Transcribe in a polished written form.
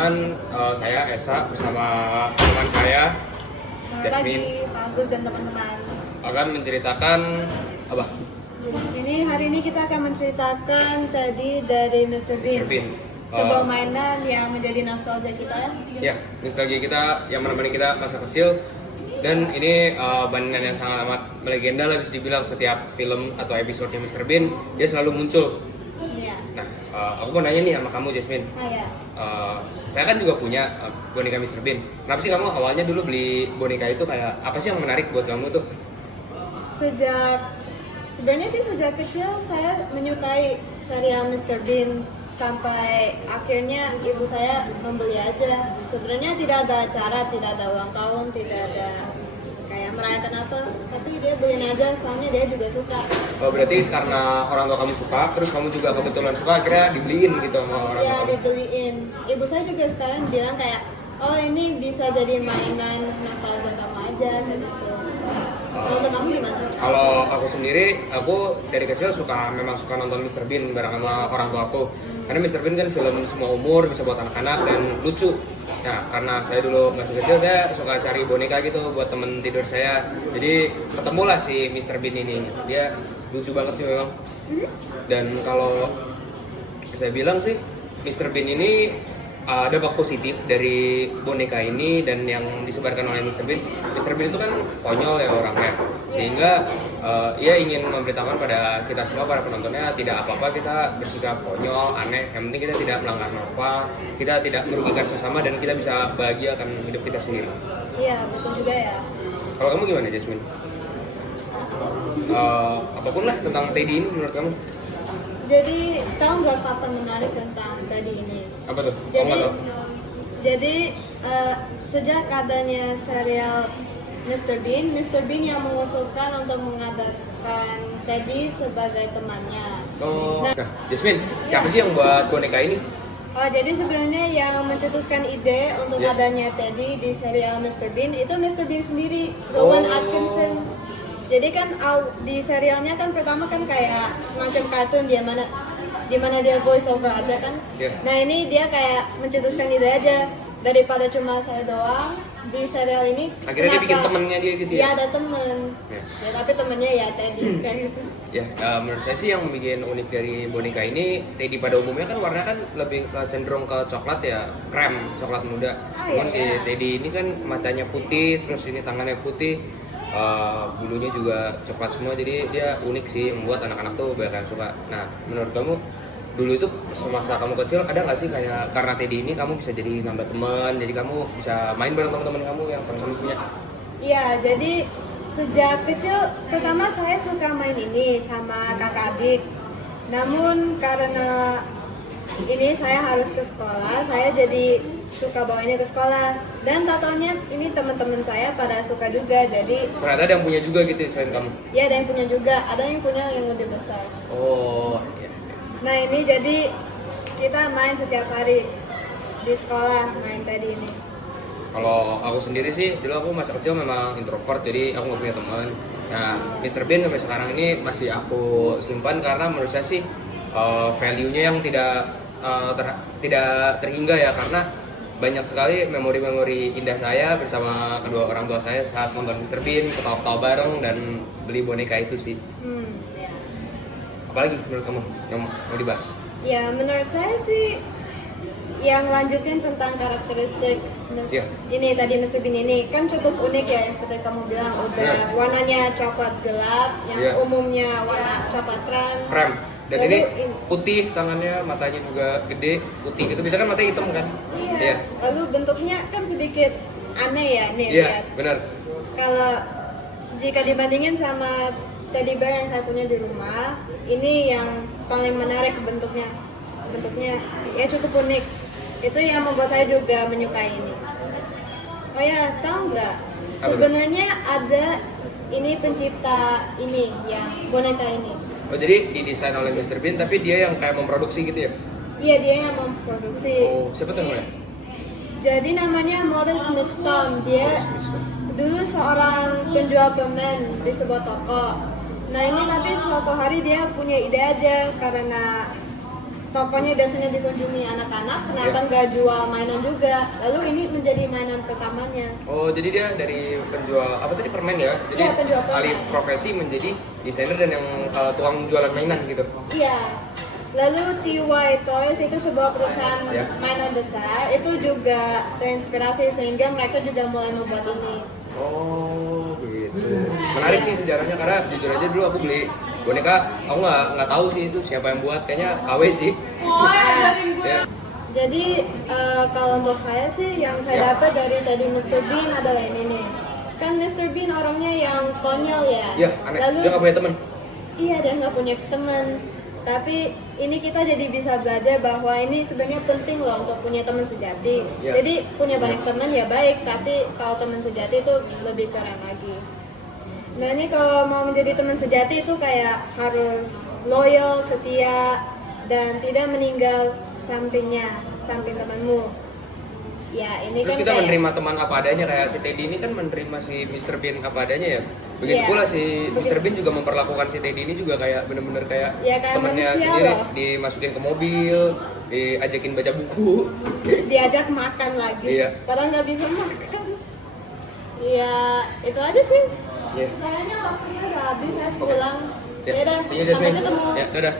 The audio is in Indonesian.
teman-teman, saya Esa bersama teman saya Selamat Jasmine pagi, Pak Agus dan teman-teman. akan menceritakan apa? Hari ini kita akan menceritakan tadi dari Mr. Bean. Mr. Bean. Sebuah mainan yang menjadi nostalgia kita. Ya, nostalgia kita yang menemani kita masa kecil. Dan ini mainan yang sangat amat melegenda lah, bisa dibilang setiap film atau episodenya Mr. Bean dia selalu muncul. Iya. Nah, aku mau nanya nih sama kamu Jasmine. Ya. Saya kan juga punya boneka Mr. Bean. Kenapa sih kamu awalnya dulu beli boneka itu, kayak apa sih yang menarik buat kamu tuh? Sebenarnya sih sejak kecil saya menyukai serial Mr. Bean sampai akhirnya ibu saya membeli aja. Sebenarnya tidak ada acara, tidak ada ulang tahun, tidak ada kayak merayakan apa, tapi dia beliin aja soalnya dia juga suka. Oh, berarti karena orang tua kamu suka, terus kamu juga kebetulan suka, akhirnya dibeliin gitu sama orang tua Iya, kamu? dibeliin. Ibu saya juga sekarang bilang kayak, oh ini bisa jadi mainan nostalgia kamu aja gitu. Kalau untuk kamu gimana? Kalau aku sendiri, aku dari kecil memang suka nonton Mr. Bean bareng sama orang tua aku. Karena Mr. Bean kan film semua umur, bisa buat anak-anak dan lucu. Nah, karena saya dulu masih kecil, saya suka cari boneka gitu buat temen tidur saya. Jadi ketemulah si Mr. Bean ini. Dia lucu banget sih memang. Dan kalau saya bilang sih, Mr. Bean ini ada dampak positif dari boneka ini dan yang disebarkan oleh Mr. Bean. Mr. Bean itu kan konyol ya orangnya, sehingga ia ingin memberitahukan pada kita semua, para penontonnya, tidak apa-apa kita bersikap konyol, aneh. Yang penting kita tidak melanggar norma, kita tidak merugikan sesama, dan kita bisa bahagia akan hidup kita sendiri. Iya, betul juga ya. Kalau kamu gimana, Jasmine? Apapun lah tentang Teddy ini menurut kamu? Jadi, tahu nggak fakta menarik tentang tadi ini? Apa tuh? Kamu Jadi, nggak tahu? Sejak adanya serial Mr. Bean yang mengusulkan untuk mengadakan Teddy sebagai temannya. Oh, nah, Jasmine, siapa sih yang buat boneka ini? Jadi sebenarnya yang mencetuskan ide untuk Ya. adanya Teddy di serial Mr. Bean itu Mr. Bean sendiri, Rowan Atkinson. Jadi kan di serialnya kan pertama kan kayak semacam kartun di mana dia voice over aja kan. Ya. Nah ini dia kayak mencetuskan ide aja, daripada cuma saya doang di serial ini. Akhirnya dia bikin temennya dia gitu ya? Iya, ada temen. Ya. Ya tapi temennya ya Teddy kayak gitu. Ya, menurut saya sih yang bikin unik dari boneka ini, Teddy pada umumnya kan warna kan lebih cenderung ke coklat ya, krem, coklat muda. Cuman si iya. Teddy ini kan matanya putih, terus ini tangannya putih, bulunya juga coklat semua, jadi dia unik sih, membuat anak-anak tuh banyak yang suka. Nah, menurut kamu dulu itu semasa kamu kecil ada nggak sih kayak karena Teddy ini kamu bisa jadi nambah teman, jadi kamu bisa main bareng teman-teman kamu yang sama-sama punya? Iya, jadi sejak kecil pertama saya suka main ini sama kakak adik. Namun karena ini saya harus ke sekolah, saya jadi suka bawanya ke sekolah. Dan totalnya ini teman-teman saya pada suka juga, jadi Ternyata ada yang punya juga gitu selain kamu? ya ada yang punya juga, ada yang punya yang lebih besar. Oh, iya. Nah ini jadi kita main setiap hari di sekolah, main tadi ini. Kalau aku sendiri sih, dulu aku masa kecil memang introvert, jadi aku nggak punya teman. Nah, Mr. Bean sampai sekarang ini masih aku simpan karena menurut saya sih value-nya yang tidak terhingga ya, karena banyak sekali memori-memori indah saya bersama kedua orang tua saya saat nonton Mr. Bean, ketawa-ketawa bareng dan beli boneka itu sih. Ya. Apalagi menurut kamu yang mau dibahas? Ya menurut saya sih yang lanjutin tentang karakteristik Iya. ini tadi Mr. Bean ini kan cukup unik ya, yang seperti kamu bilang udah Iya. warnanya coklat gelap, yang Iya. umumnya warna coklat Krem. Dan Jadi, ini putih, tangannya, matanya juga gede, putih gitu. Biasanya kan matanya hitam kan? Iya. Lalu bentuknya kan sedikit aneh ya nih Iya, lihat. benar. Kalau jika dibandingin sama teddy bear yang saya punya di rumah, ini yang paling menarik bentuknya. Bentuknya ya cukup unik. Itu yang membuat saya juga menyukai ini. Oh ya, tahu nggak? Apa tuh? Sebenarnya ada ini pencipta ini yang boneka ini. Oh, jadi didesain oleh Mr. Bean, tapi dia yang kayak memproduksi gitu ya? Iya, dia yang memproduksi. Oh, siapa tuh namanya? Jadi namanya Maurice Mitchum. Dia dulu seorang penjual permen di sebuah toko. Nah ini tapi suatu hari dia punya ide aja karena tokonya biasanya dikunjungi anak-anak, kenapa nggak jual mainan juga? Lalu ini menjadi mainan pertamanya. Oh, jadi dia dari penjual apa tadi, permen ya? Jadi Iya, penjual permen. alih profesi menjadi desainer dan yang tukang jualan mainan gitu. Iya. Lalu TY Toys itu sebuah perusahaan Ya. mainan besar, itu juga terinspirasi sehingga mereka juga mulai membuat ini. Oh, gitu. Menarik sih sejarahnya, karena jujur aja dulu aku beli boneka, aku nggak tahu sih itu siapa yang buat, kayaknya KW sih. Ya. Jadi kalau untuk saya sih yang saya Ya. dapat dari tadi Mr. Bean adalah ini nih. Kan Mr. Bean orangnya yang konyol ya. Iya, aneh. Lalu Dia nggak punya teman. iya, dia nggak punya teman. Tapi ini kita jadi bisa belajar bahwa ini sebenarnya penting loh untuk punya teman sejati. Ya. Jadi punya banyak teman ya baik, tapi kalau teman sejati itu lebih keren lagi. Nah ini kalau mau menjadi teman sejati itu kayak harus loyal, setia, dan tidak meninggal samping temanmu. Ya ini Terus kan kita kayak, menerima teman apa adanya, kayak si Teddy ini kan menerima si Mr. Bean apa adanya ya. Begitu Iya. pula si Mr. Begitu. Bean juga memperlakukan si Teddy ini juga kayak bener-bener kayak Ya, kayak temennya manusia sendiri, loh. dimasukin ke mobil, diajakin baca buku. diajak makan lagi. Iya. Padahal nggak bisa makan. Ya itu aja sih. Iya. Kayaknya waktu saya udah habis, saya harus pulang. Ya, Ya udah, iya, sampai Jasmine. ketemu. Ya, dadah.